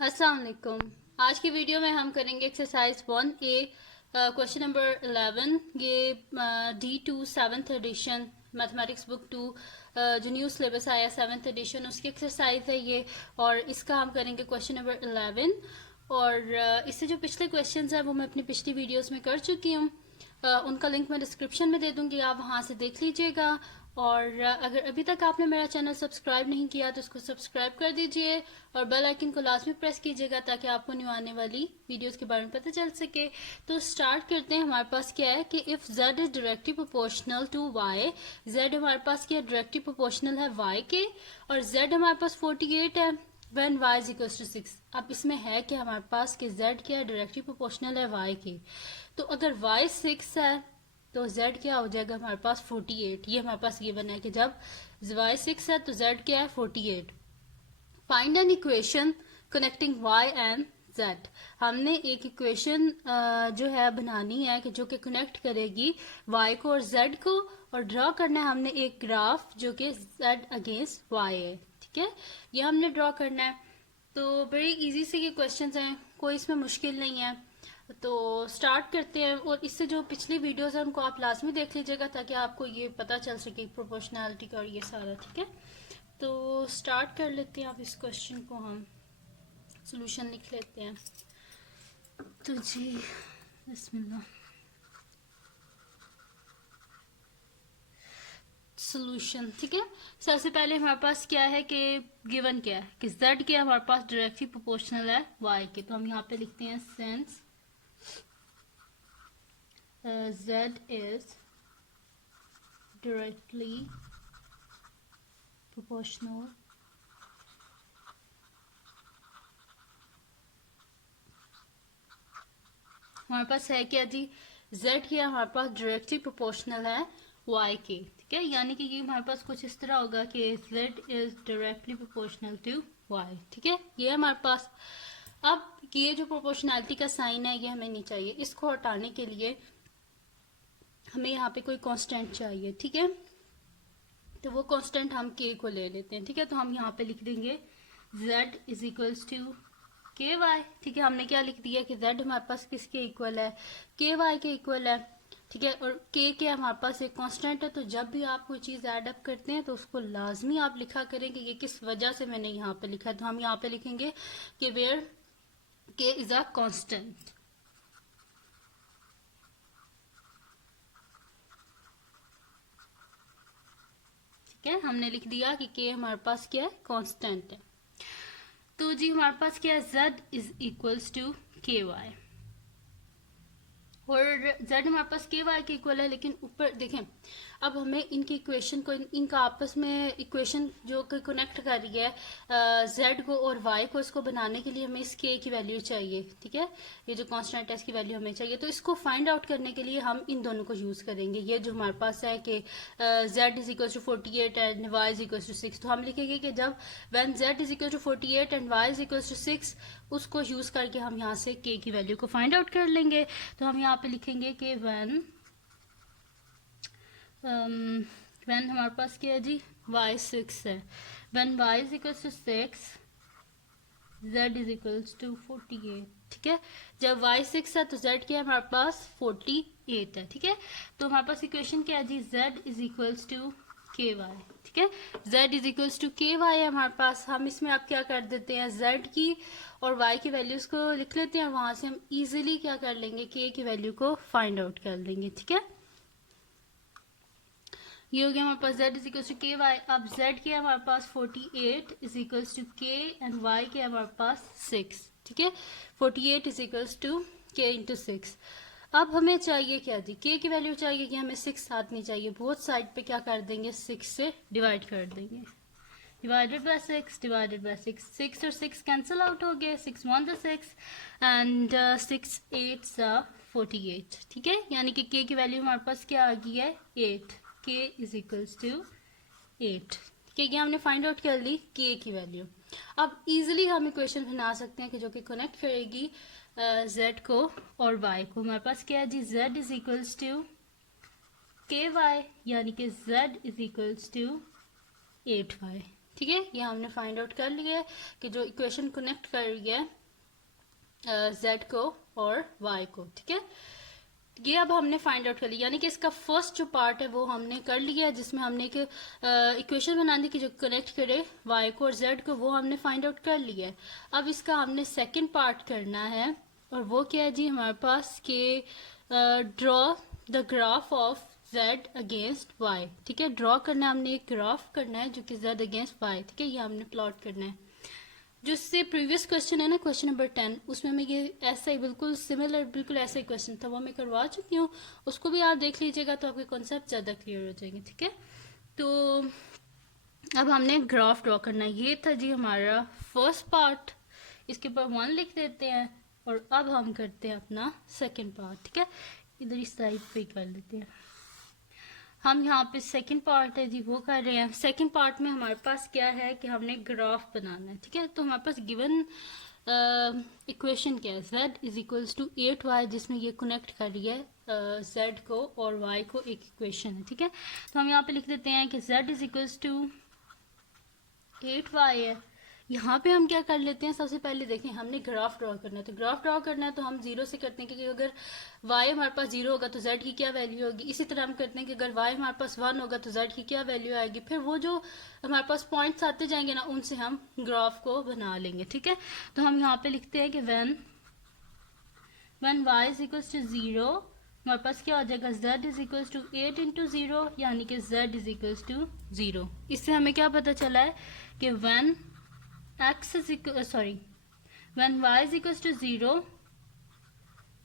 अस्सलाम वालेकुम। आज की वीडियो में हम करेंगे एक्सरसाइज 1A क्वेश्चन नंबर 11। ये D2 seventh addition mathematics book 2 जो न्यू सिलेबस आया सेवन्थ एडिशन उसकी एक्सरसाइज है ये। और इसका हम करेंगे क्वेश्चन नंबर 11। और इससे जो पिछले क्वेश्चंस हैं वो मैं अपनी पिछली वीडियोस में कर चुकी हूँ। उनका लिंक मैं डिस्क्रिप्शन में दे दूंगी, आप वहां से देख लीजिएगा। और अगर अभी तक आपने मेरा चैनल सब्सक्राइब नहीं किया तो उसको सब्सक्राइब कर दीजिए और बेल आइकन को लाजमी प्रेस कीजिएगा ताकि आपको न्यू आने वाली वीडियोस के बारे में पता चल सके। तो स्टार्ट करते हैं। हमारे पास क्या है कि if z is directly proportional to y, z हमारे पास क्या डायरेक्टली प्रोपोर्शनल है y के, और z हमारे पास 48 है when y is equals to 6। अब इसमें है कि हमारे पास कि z क्या है डायरेक्टली प्रोपोर्शनल है y के। तो अगर y 6 है तो z क्या हो जाएगा हमारे पास 48। ये हमारे पास ये बना है कि जब y 6 है तो z क्या है 48। Find an equation connecting y and z। हमने एक इक्वेशन जो है बनानी है कि जो कि कनेक्ट करेगी y को और z को, और ड्रॉ करना है हमने एक ग्राफ जो कि z अगेंस्ट y है। ठीक है, ये हमने ड्रॉ करना है। तो बड़ी इजी से ये क्वेश्चंस हैं, कोई इसमें मुश्किल नहीं है। तो स्टार्ट करते हैं। और इससे जो पिछली वीडियोस हैं उनको आप लाजमी देख लीजिएगा ताकि आपको ये पता चल सके प्रोपोर्शनैलिटी का और ये सारा। ठीक है, तो स्टार्ट कर लेते हैं। आप इस क्वेश्चन को हम सोल्यूशन लिख लेते हैं। तो जी बिस्मिल्लाह। सोल्यूशन, ठीक है। सबसे पहले हमारे पास क्या है कि गिवन क्या है कि z क्या हमारे पास डायरेक्टली प्रोपोर्शनल है y के। तो हम यहाँ पे लिखते हैं sense z is directly proportional हमारे पास है क्या जी, z क्या हमारे पास डायरेक्टली प्रोपोर्शनल है y के। ठीक है, यानी कि ये हमारे पास कुछ इस तरह होगा कि z is directly proportional to y। ठीक है, ये हमारे पास। अब ये जो प्रोपोर्शनैलिटी का साइन है ये हमें नहीं चाहिए। इसको हटाने के लिए हमें यहाँ पे कोई कांस्टेंट चाहिए। ठीक है, तो वो कांस्टेंट हम k को ले लेते हैं। ठीक है, तो हम यहाँ पे लिख देंगे z इज इक्वल्स टू के वाई। ठीक है, हमने क्या लिख दिया कि z हमारे पास किसके इक्वल है, के वाई के इक्वल है। ठीक है, और k के हमारे पास एक कांस्टेंट है। तो जब भी आप कोई चीज ऐड अप करते हैं तो उसको लाजमी आप लिखा करें कि ये किस वजह से मैंने यहाँ पे लिखा है। तो हम यहाँ पे लिखेंगे कि where k is a constant. ठीक है, हमने लिख दिया कि k हमारे पास क्या है, कांस्टेंट है। तो जी हमारे पास क्या है, z इज इक्वल्स टू के वाई, और z हमारे पास के वाई के इक्वल है। लेकिन ऊपर देखें, अब हमें इनकी इक्वेशन को, इनका आपस में इक्वेशन जो कि कनेक्ट कर रही है z को और y को, इसको बनाने के लिए हमें इस k की वैल्यू चाहिए। ठीक है, ये जो कांस्टेंट है इसकी वैल्यू हमें चाहिए। तो इसको फाइंड आउट करने के लिए हम इन दोनों को यूज करेंगे। ये जो हमारे पास है कि z is equal to 48 and y is equal to 6, तो हम लिखेंगे कि जब when z is equal to 48 and y is equal to 6, उसको यूज करके हम यहाँ से k की वैल्यू को फाइंड आउट कर लेंगे। तो हम यहाँ पे लिखेंगे कि व्हेन हमारे पास क्या है जी, y 6 है, when y is equal to 6 z is equal to 48। ठीक है, जब y 6 है तो z क्या है हमारे पास 48 है। ठीक है, तो हमारे पास इक्वेशन क्या है जी, z इज इक्वल टू के वाई। ठीक है, z इज इक्वल टू के वाई है हमारे पास। हम इसमें अब क्या कर देते हैं, z की और y की वैल्यूज को लिख लेते हैं। वहां से हम इजीली क्या कर लेंगे, k की वैल्यू को फाइंड आउट कर लेंगे। ठीक है, ये हो गया हमारे पास z इज इक्वल टू के वाई। अब z के हमारे पास 48 इज इक्वल टू के एंड y के हमारे पास 6। ठीक है, 48 इज इक्वल टू के इंटू 6। अब हमें चाहिए क्या जी, k की वैल्यू चाहिए कि हमें 6 साथ नहीं चाहिए। बोथ साइड पे क्या कर देंगे, 6 से डिवाइड कर देंगे। डिवाइडेड बाय 6 डिवाइडेड बाय 6, 6 और 6 कैंसिल आउट हो गए, 6 1 द 6 एंड 6 8 48। ठीक है, यानी कि k की वैल्यू हमारे पास क्या आ गई है, 8। k is equals to 8। ठीक है, हमने फाइंड आउट कर ली k की वैल्यू। अब इजीली हम इक्वेशन बना सकते हैं कि जो कि कनेक्ट करेगी z को और y को। हमारे पास क्या है जी, z इज इक्वल्स टू के वाई, यानी कि z is equals to 8y। ठीक है, ये हमने फाइंड आउट कर लिया है कि जो इक्वेशन कनेक्ट कर रही है z को और y को। ठीक है, ये अब हमने फाइंड आउट कर लिया, यानी कि इसका फर्स्ट जो पार्ट है वो हमने कर लिया है, जिसमें हमने एक इक्वेशन बनानी की जो कनेक्ट करे y को और z को, वो हमने फाइंड आउट कर लिया है। अब इसका हमने सेकंड पार्ट करना है, और वो क्या है जी हमारे पास कि draw the graph of z against y। ठीक है, ड्रॉ करना है हमने, एक ग्राफ करना है जो कि z अगेंस्ट y। ठीक है, ये हमने प्लॉट करना है। जो इससे प्रीवियस क्वेश्चन है ना, क्वेश्चन नंबर 10, उसमें मैं ये ऐसा ही बिल्कुल सिमिलर, बिल्कुल ऐसा ही क्वेश्चन था, वो मैं करवा चुकी हूँ, उसको भी आप देख लीजिएगा तो आपके कॉन्सेप्ट ज़्यादा क्लियर हो जाएंगे। ठीक है, तो अब हमने ग्राफ ड्रॉ करना है। ये था जी हमारा फर्स्ट पार्ट, इसके ऊपर 1 लिख देते हैं, और अब हम करते हैं अपना सेकेंड पार्ट। ठीक है, इधर इस साइड पे कर लेते हैं हम। यहाँ पे सेकंड पार्ट है जी, वो कर रहे हैं। सेकंड पार्ट में हमारे पास क्या है कि हमने ग्राफ बनाना है। ठीक है, तो हमारे पास गिवन इक्वेशन क्या है, z is equals to 8y, जिसमें ये कनेक्ट कर रही है z को और y को, एक इक्वेशन है। ठीक है, तो हम यहाँ पे लिख देते हैं कि z is equals to 8y है। यहाँ पे हम क्या कर लेते हैं, सबसे पहले देखें हमने ग्राफ ड्रॉ करना है, तो ग्राफ ड्रॉ करना है तो हम जीरो से करते हैं, क्योंकि अगर y हमारे पास जीरो होगा तो z की क्या वैल्यू होगी। इसी तरह हम करते हैं कि अगर y हमारे पास 1 होगा तो z की क्या वैल्यू आएगी। फिर वो जो हमारे पास पॉइंट्स आते जाएंगे ना, उनसे हम ग्राफ को बना लेंगे। ठीक है, तो हम यहाँ पे लिखते हैं कि when y is equal to 0, हमारे पास क्या हो जाएगा, z is equal to 8 into 0, यानी कि z इज इक्वल टू 0। इससे हमें क्या पता चला है कि when y is equal to 0,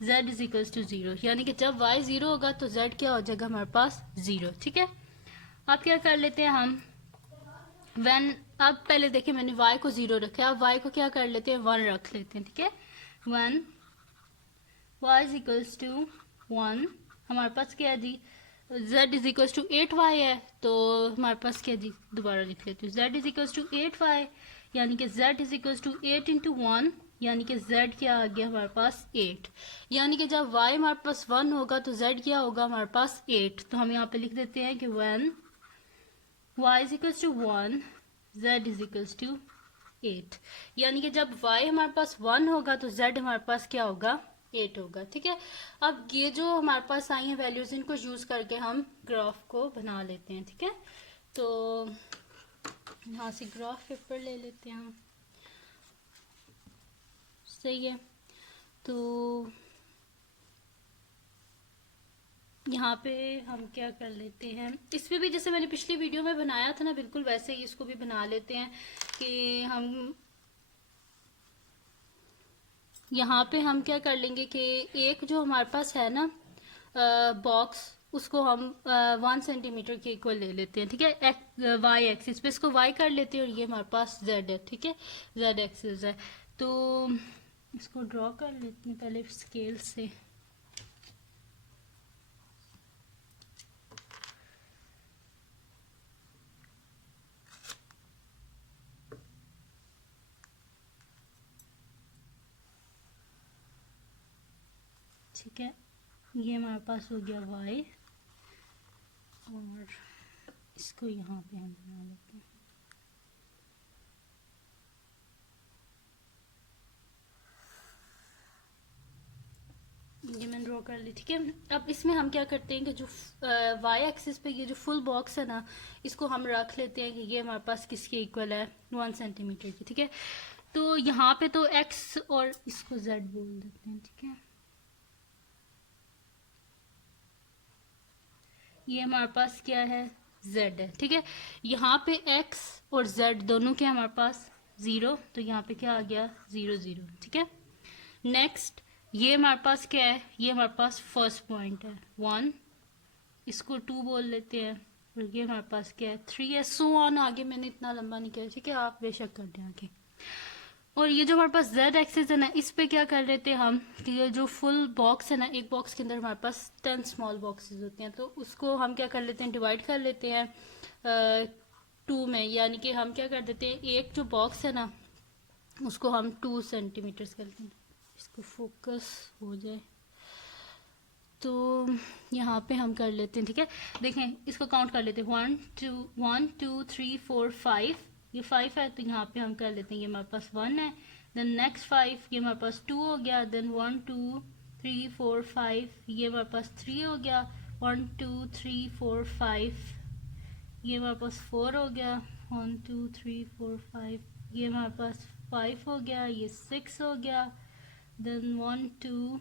z is equal to 0, यानी कि जब y 0 होगा तो z क्या हो जाएगा हमारे पास 0। ठीक है, अब क्या कर लेते हैं हम, अब पहले देखिए मैंने y को 0 रखा है, अब y को क्या कर लेते हैं, 1 रख लेते हैं। ठीक है, 1 y इज इक्वल टू 1, हमारे पास क्या है जी, z is equal to 8y है, तो हमारे पास क्या जी, दोबारा लिख लेती हूँ, z is equal to 8y, यानी कि z is equal to 8 into 1, यानी कि z क्या आ गया हमारे पास 8, यानी कि जब y हमारे पास 1 होगा तो z क्या होगा हमारे पास 8। तो हम यहाँ पे लिख देते हैं कि when y is equal to 1, z is equal to 8, यानी कि जब y हमारे पास 1 होगा तो z हमारे पास क्या होगा, 8 होगा। ठीक है, अब ये जो हमारे पास आई हैं वैल्यूज, इनको यूज करके हम ग्राफ को बना लेते हैं। ठीक है, तो यहाँ से ग्राफ पेपर ले लेते हैं हम, सही है। तो यहाँ पे हम क्या कर लेते हैं, इसमें भी जैसे मैंने पिछली वीडियो में बनाया था ना, बिल्कुल वैसे ही इसको भी बना लेते हैं कि हम यहाँ पे हम क्या कर लेंगे कि एक जो हमारे पास है ना बॉक्स, उसको हम 1 सेंटीमीटर के इक्वल ले लेते हैं। ठीक है, वाई एक्सिस पे इसको वाई कर लेते हैं, और ये हमारे पास जेड है। ठीक है, जेड एक्सिस है, तो इसको ड्रॉ कर लेते हैं पहले स्केल से। ठीक है, ये हमारे पास हो गया y, और इसको यहाँ पे हम बना लेते हैं। ये मैंने ड्रॉ कर ली। ठीक है, अब इसमें हम क्या करते हैं कि जो y एक्सिस पे ये जो फुल बॉक्स है ना, इसको हम रख लेते हैं कि ये हमारे पास किसके इक्वल है, 1 सेंटीमीटर की। ठीक है, तो यहाँ पे तो x और इसको z बोल देते हैं। ठीक है, ये हमारे पास क्या है, z है। ठीक है, यहाँ पे x और z दोनों के हमारे पास 0, तो यहाँ पे क्या आ गया, 0 0। ठीक है, नेक्स्ट ये हमारे पास क्या है, ये हमारे पास फर्स्ट पॉइंट है 1, इसको 2 बोल लेते हैं, और ये हमारे पास क्या है 3 है, सो ऑन। आगे मैंने इतना लंबा नहीं किया। ठीक है, आप बेशक कर दें आगे। और ये जो हमारे पास z एक्सिस है ना, इस पे क्या कर लेते हैं हम कि ये जो फुल बॉक्स है ना, एक बॉक्स के अंदर हमारे पास 10 स्मॉल बॉक्सेस होते हैं, तो उसको हम क्या कर लेते हैं, डिवाइड कर लेते हैं 2 में, यानी कि हम क्या कर देते हैं, एक जो बॉक्स है ना उसको हम 2 सेंटीमीटर कर लेते हैं। इसको फोकस हो जाए तो यहाँ पे हम कर लेते हैं। ठीक है, देखें इसको काउंट कर लेते हैं, 1 2 3 4 5 ये 5 है तो यहाँ पे हम कर लेते हैं ये हमारे पास 1 है। देन नेक्स्ट 5 ये हमारे पास 2 हो गया। देन 1 2 3 4 5 ये हमारे पास 3 हो गया। 1 2 3 4 5 ये हमारे पास 4 हो गया। 1 2 3 4 5 ये हमारे पास 5 हो गया। ये 6 हो गया। देन 1 2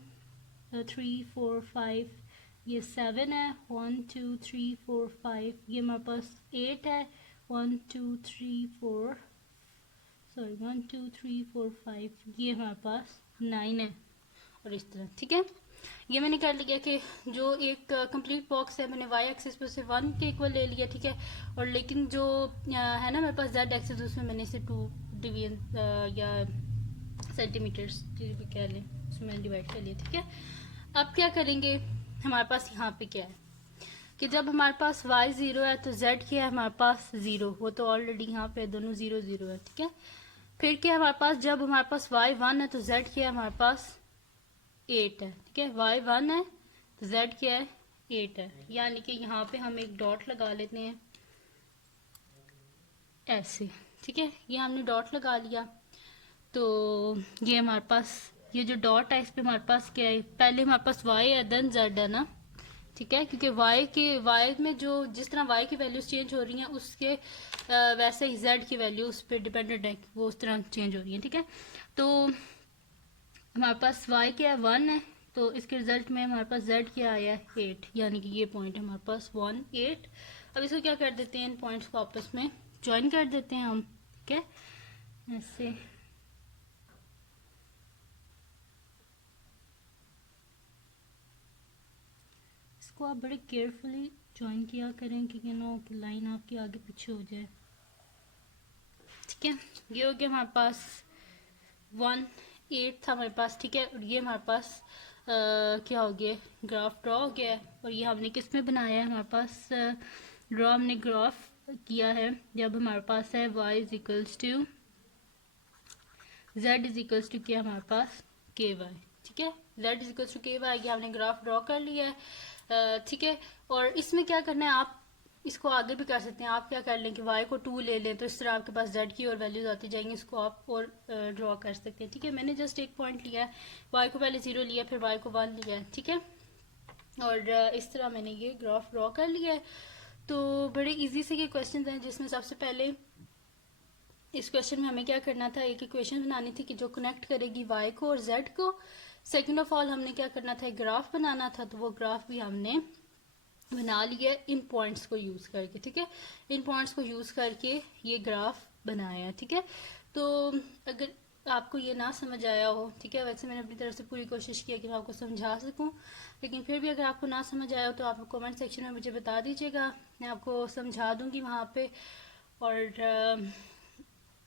3 4 5 ये 7 है। 1 2 3 4 5 ये हमारे पास 8 है। 1 2 3 4 सॉरी 1 2 3 4 5 ये हमारे पास 9 है। और इस तरह ठीक है। ये मैंने कर लिया कि जो एक कंप्लीट बॉक्स है मैंने वाई एक्सिस पर से 1 के इक्वल ले लिया ठीक है। और लेकिन जो है ना मेरे पास जेड एक्सिस उसमें मैंने इसे 2 डिवीजन या सेंटीमीटर्स कह लें उसमें मैंने डिवाइड कर लिया ठीक है। अब क्या करेंगे, हमारे पास यहाँ पे क्या है कि जब हमारे पास y 0 है तो z क्या है हमारे पास 0, वो तो ऑलरेडी यहाँ पे दोनों 0 0 है ठीक है। फिर क्या हमारे पास जब हमारे पास y 1 है तो z क्या है हमारे पास 8 है ठीक है। y 1 है तो z क्या है 8 है, यानी कि यहाँ पे हम एक डॉट लगा लेते हैं ऐसे ठीक है। ये हमने डॉट लगा लिया तो ये हमारे पास ये जो डॉट है इस पे हमारे पास क्या है, पहले हमारे पास y है देन z है ना ठीक है। क्योंकि y में जो जिस तरह y की वैल्यूज चेंज हो रही हैं उसके वैसे ही z की वैल्यू उस पर डिपेंडेंट है, वो उस तरह चेंज हो रही है ठीक है। तो हमारे पास y क्या है 1 है तो इसके रिजल्ट में हमारे पास z क्या आया है 8, यानी कि ये पॉइंट है हमारे पास 1 8। अब इसको क्या कर देते हैं, इन पॉइंट्स को आपस में ज्वाइन कर देते हैं हम ठीक है ऐसे। इसको आप बड़े केयरफुली ज्वाइन किया करें कि कि लाइन आपकी आगे पीछे हो जाए ठीक है। ये हो गया हमारे पास 1 8 था हमारे पास ठीक है। और ये हमारे पास क्या हो गया, ग्राफ ड्रॉ हो गया है। और ये हमने किस में बनाया है, हमारे पास ड्रॉ हमने ग्राफ किया है जब हमारे पास है y is equals to z is equals to क्या हमारे पास ky ठीक है। z is equals to ky ये हमने ग्राफ ड्रॉ कर लिया है ठीक है। और इसमें क्या करना है, आप इसको आगे भी कर सकते हैं। आप क्या कर लें कि y को 2 ले लें तो इस तरह आपके पास z की और वैल्यूज आती जाएंगी, इसको आप और ड्रॉ कर सकते हैं ठीक है। मैंने जस्ट एक पॉइंट लिया है, y को पहले 0 लिया फिर y को 1 लिया है ठीक है। और इस तरह मैंने ये ग्राफ ड्रॉ कर लिया है। तो बड़े इजी से ये क्वेश्चन हैं जिसमें सबसे पहले इस क्वेश्चन में हमें क्या करना था, एक इक्वेशन बनानी थी कि जो कनेक्ट करेगी y को और z को। सेकेंड ऑफ ऑल हमने क्या करना था, एक ग्राफ बनाना था, तो वो ग्राफ भी हमने बना लिया इन पॉइंट्स को यूज करके ठीक है। इन पॉइंट्स को यूज करके ये ग्राफ बनाया ठीक है। तो अगर आपको ये ना समझ आया हो ठीक है, वैसे मैंने अपनी तरफ से पूरी कोशिश की है कि मैं आपको समझा सकूं, लेकिन फिर भी अगर आपको ना समझ आया हो तो आप कमेंट सेक्शन में मुझे बता दीजिएगा, मैं आपको समझा दूंगी वहाँ पे। और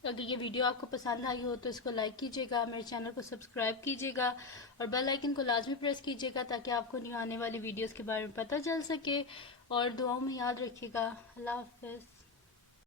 अगर ये वीडियो आपको पसंद आई हो तो इसको लाइक कीजिएगा, मेरे चैनल को सब्सक्राइब कीजिएगा और बेल आइकन को लाजमी प्रेस कीजिएगा ताकि आपको न्यू आने वाली वीडियोस के बारे में पता चल सके। और दुआओं में याद रखिएगा। अल्लाह हाफ़िज़।